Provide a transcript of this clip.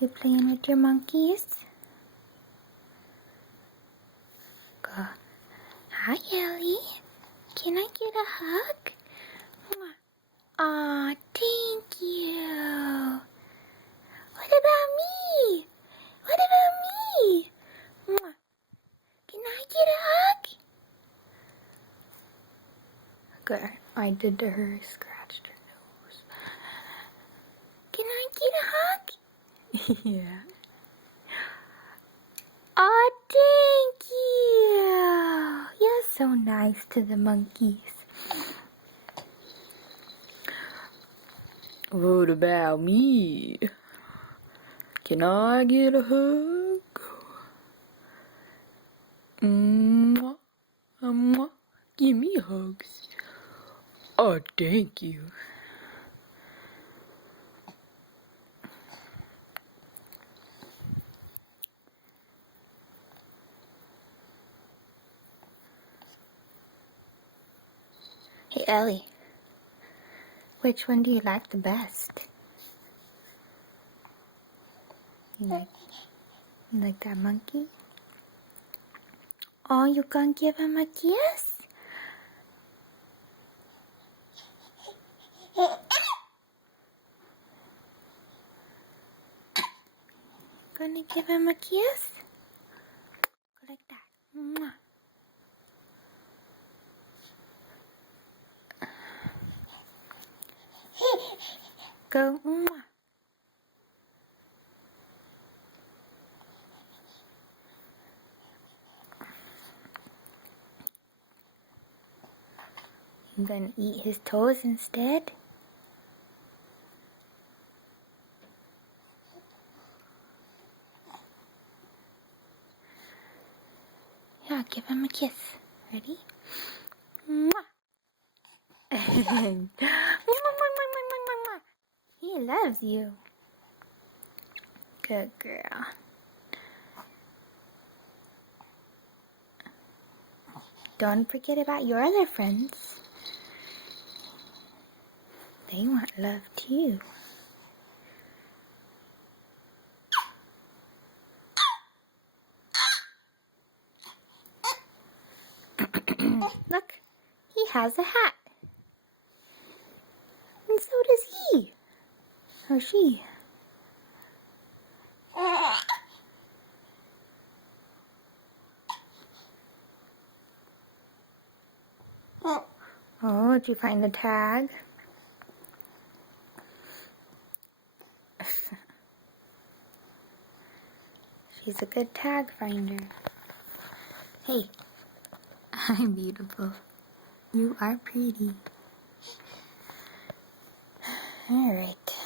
You playing with your monkeys? Go. Hi, Ellie. Can I get a hug? Aw, thank you. What about me? What about me? Can I get a hug? Good. I did to her. Scratched her nose. Can I get a hug? Yeah. Oh, thank you. You're so nice to the monkeys. What about me? Can I get a hug? Mwah, mwah. Give me hugs. Oh, thank you. Hey, Ellie. Which one do you like the best? You like that monkey? Oh, you gonna give him a kiss? Gonna give him a kiss? Go like that. Mwah. Go. Mwah. I'm gonna eat his toes instead. Yeah, give him a kiss. Ready? Mwah. He loves you. Good girl. Don't forget about your other friends. They want love too. Look, he has a hat. And so does he. Or she. Oh, did you find the tag? She's a good tag finder. Hey, I'm beautiful. You are pretty. Alright.